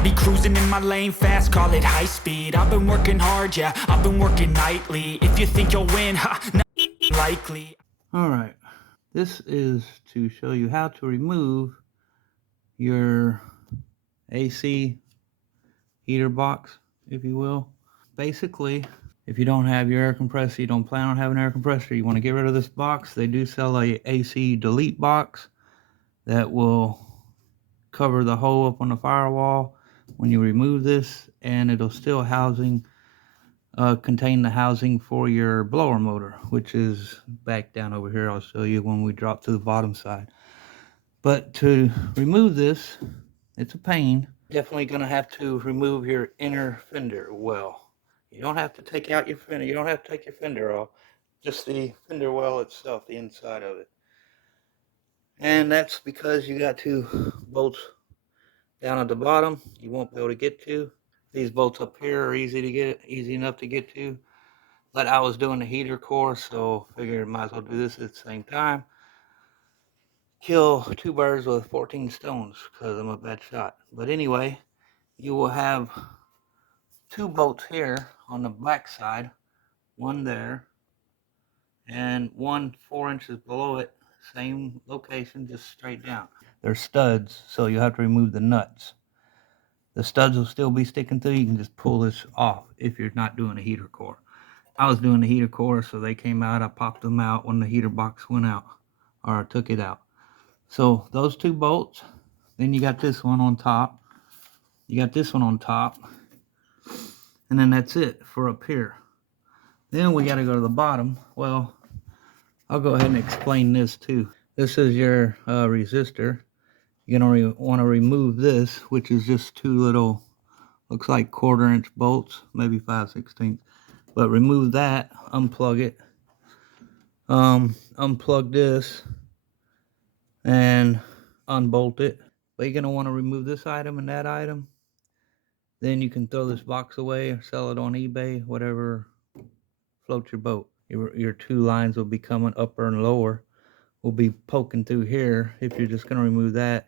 I'll be cruising in my lane fast, call it high speed. I've been working hard, yeah, I've been working nightly. If you think you'll win, not likely. Alright, this is to show you how to remove your AC heater box, if you will. Basically, if you don't have your air compressor, you don't plan on having an air compressor, you want to get rid of this box, they do sell a AC delete box that will cover the hole up on the firewall when you remove this, and it'll still contain the housing for your blower motor, which is back down over here. I'll show you when we drop to the bottom side. But to remove this, it's a pain. Definitely going to have to remove your inner fender well. You don't have to take out your fender. You don't have to take your fender off. Just the fender well itself, the inside of it. And that's because you got two bolts down at the bottom you won't be able to get to. These bolts up here are easy enough to get to. But I was doing the heater course, so figured might as well do this at the same time. Kill two birds with 14 stones because I'm a bad shot. But anyway, you will have two bolts here on the back side, one there, and one 4 inches below it, same location, just straight down. They're studs, so you have to remove the nuts. The studs will still be sticking through. You can just pull this off if you're not doing a heater core. I was doing the heater core, so they came out. I popped them out when the heater box went out, or I took it out. So those two bolts, then you got this one on top. You got this one on top. And then that's it for up here. Then we got to go to the bottom. Well, I'll go ahead and explain this too. This is your resistor. You're going to want to remove this, which is just two little, looks like 1/4 inch bolts, maybe 5/16. But remove that, unplug it, unplug this, and unbolt it. But you're going to want to remove this item and that item. Then you can throw this box away or sell it on eBay, whatever floats your boat. Your two lines will be coming upper and lower, will be poking through here. If you're just going to remove that,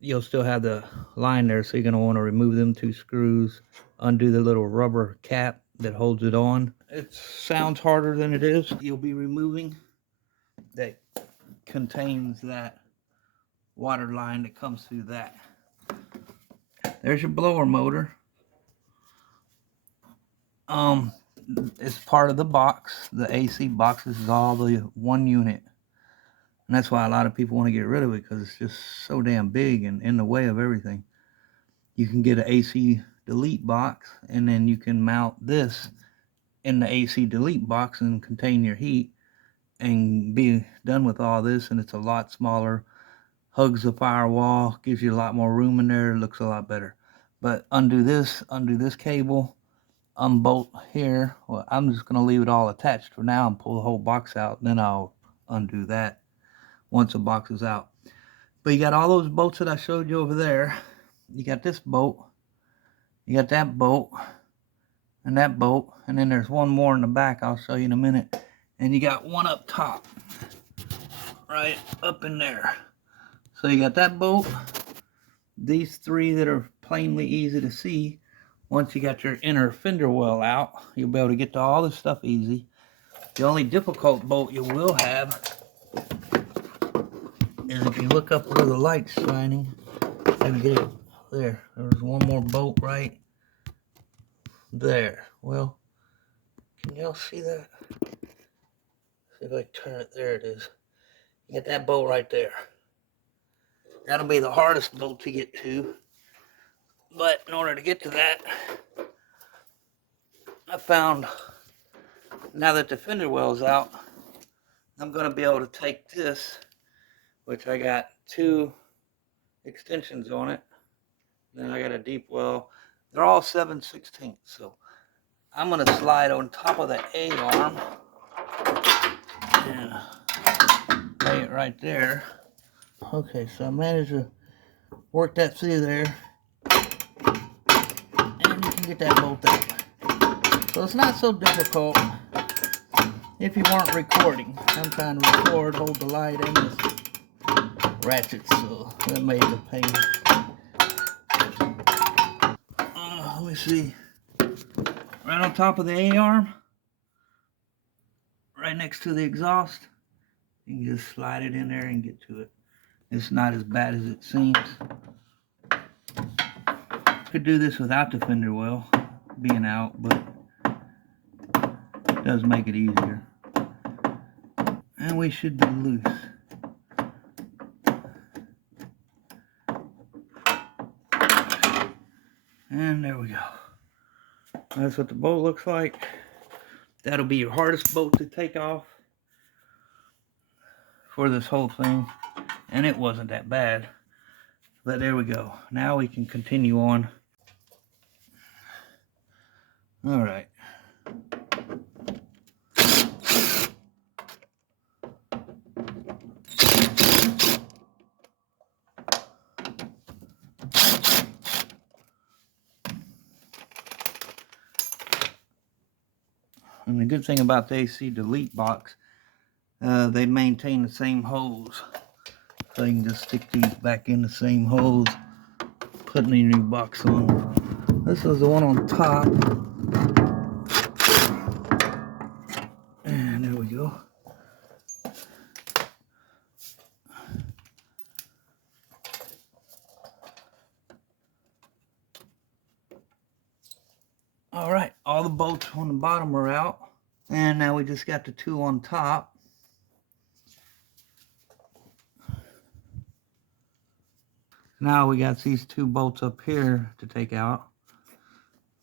you'll still have the line there, so you're going to want to remove them two screws, undo the little rubber cap that holds it on. It sounds harder than it is. You'll be removing that contains that water line that comes through that. There's your blower motor. It's part of the box. The AC box. This is all the one unit. And that's why a lot of people want to get rid of it, because it's just so damn big and in the way of everything. You can get an AC delete box, and then you can mount this in the AC delete box and contain your heat and be done with all this. And it's a lot smaller, hugs the firewall, gives you a lot more room in there, looks a lot better. But undo this cable, unbolt here. Well, I'm just going to leave it all attached for now and pull the whole box out, and then I'll undo that once the box is out. But you got all those bolts that I showed you over there. You got this bolt, you got that bolt, and that bolt, and then there's one more in the back I'll show you in a minute. And you got one up top, right up in there. So you got that bolt, these three that are plainly easy to see. Once you got your inner fender well out, you'll be able to get to all this stuff easy. The only difficult bolt you will have is if you look up where the light's shining, and get it there. There's one more bolt right there. Well, can y'all see that? See if I turn it. There it is. You get that bolt right there. That'll be the hardest bolt to get to. But in order to get to that, I found, now that the fender well's out, I'm going to be able to take this, which I got two extensions on it. Then I got a deep well. They're all 7/16. So I'm going to slide on top of the A arm and lay it right there. Okay, so I managed to work that through there. And you can get that bolt out. So it's not so difficult if you weren't recording. I'm trying to record, hold the light, and this ratchet, so that made the pain. Let's see. Right on top of the A-arm, right next to the exhaust, you can just slide it in there and get to it. It's not as bad as it seems. Could do this without the fender well being out, but it does make it easier. And we should be loose. And there we go. That's what the bolt looks like. That'll be your hardest bolt to take off for this whole thing. And it wasn't that bad. But there we go. Now we can continue on. All right. And the good thing about the AC Delete box, they maintain the same holes. So you can just stick these back in the same holes, putting a new box on. This is the one on top. And there we go. All right, all the bolts on the bottom are out. And now we just got the two on top. Now we got these two bolts up here to take out.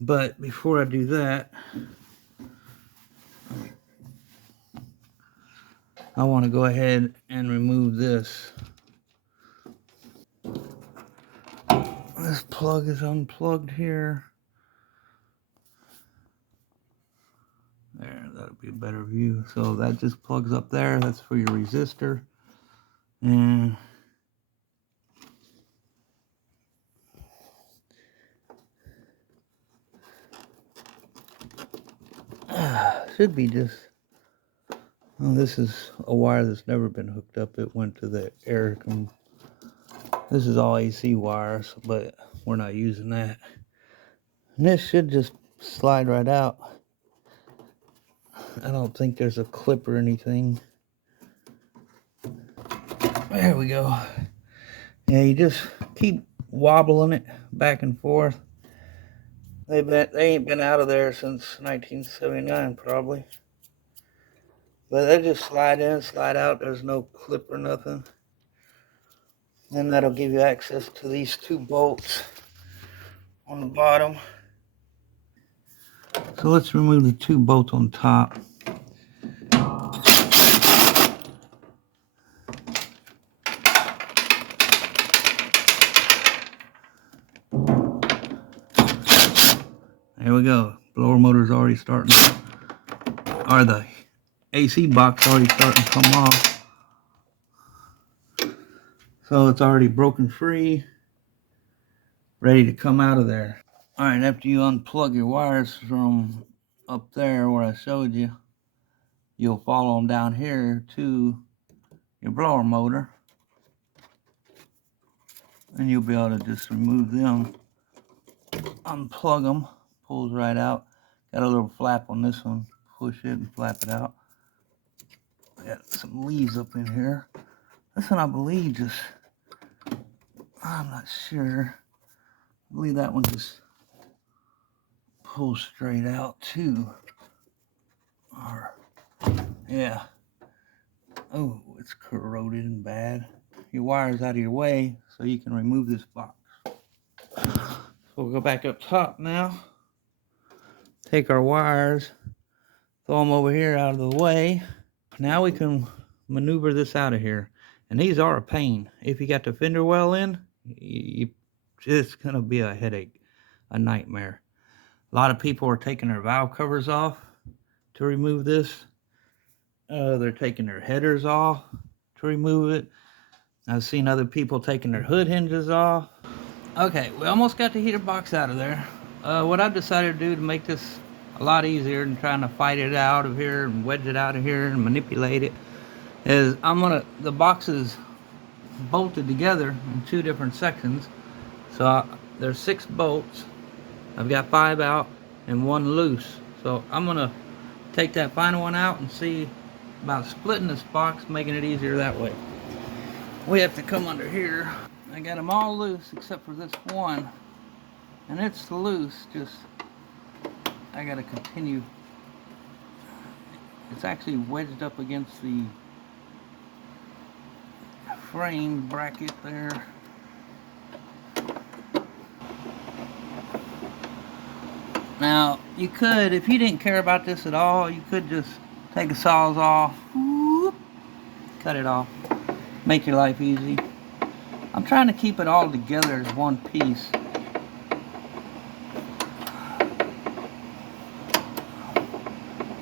But before I do that, I want to go ahead and remove this. This plug is unplugged here. There, that'll be a better view. So that just plugs up there. That's for your resistor. And should be just, well, this is a wire that's never been hooked up. It went to the air. This is all AC wires, but we're not using that. And this should just slide right out. I don't think there's a clip or anything. There we go. Yeah, you just keep wobbling it back and forth. They ain't been out of there since 1979 probably. But they just slide in, slide out. There's no clip or nothing. And that'll give you access to these two bolts on the bottom. So let's remove the two bolts on top. There we go. Blower motor's already starting, or the AC box already starting to come off. So it's already broken free, ready to come out of there. All right, after you unplug your wires from up there where I showed you, you'll follow them down here to your blower motor. And you'll be able to just remove them, unplug them, pulls right out. Got a little flap on this one, push it and flap it out. Got some leaves up in here. This one I believe just, I'm not sure. I believe that one just pulls straight out too. Or, yeah. Oh, it's corroded and bad. Your wire's out of your way so you can remove this box. So we'll go back up top now. Take our wires, throw them over here out of the way. Now we can maneuver this out of here. And these are a pain. If you got the fender well in, it's going to be a headache, a nightmare. A lot of people are taking their valve covers off to remove this. They're taking their headers off to remove it. I've seen other people taking their hood hinges off. Okay, we almost got the heater box out of there. What I've decided to do to make this a lot easier than trying to fight it out of here and wedge it out of here and manipulate it is the box is bolted together in two different sections. So there's 6 bolts I've got 5 out and 1 loose. So I'm gonna take that final one out and see about splitting this box, making it easier that way. We have to come under here. I got them all loose except for this one, and it's loose, just I gotta continue. It's actually wedged up against the frame bracket there. Now, you could, if you didn't care about this at all, you could just take a Sawzall, whoop, cut it off, make your life easy. I'm trying to keep it all together as one piece.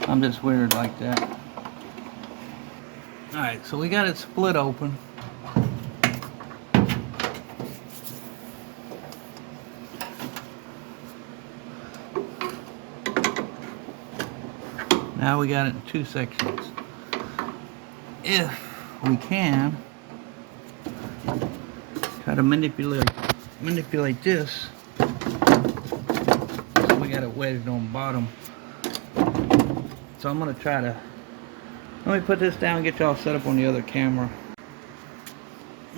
I'm just weird like that. Alright, so we got it split open. Now we got it in 2 sections. If we can try to manipulate this, so we got it wedged on bottom. So I'm gonna try to, let me put this down and get y'all set up on the other camera.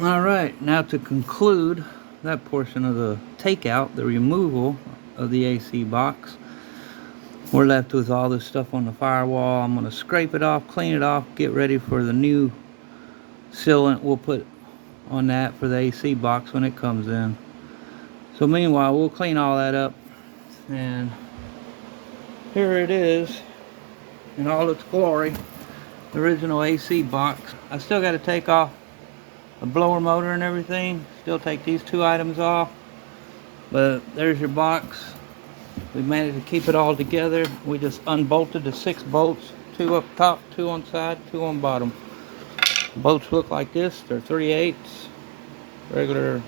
Alright, now to conclude that portion of the takeout, the removal of the AC box, we're left with all this stuff on the firewall. I'm gonna scrape it off, clean it off, get ready for the new sealant we'll put on that for the AC box when it comes in. So meanwhile, we'll clean all that up, and here it is in all its glory, the original AC box. I still got to take off the blower motor and everything, still take these 2 items off, but there's your box. We managed to keep it all together. We just unbolted the 6 bolts, 2 up top, 2 on side, 2 on bottom. Bolts look like this. They're 3/8 regular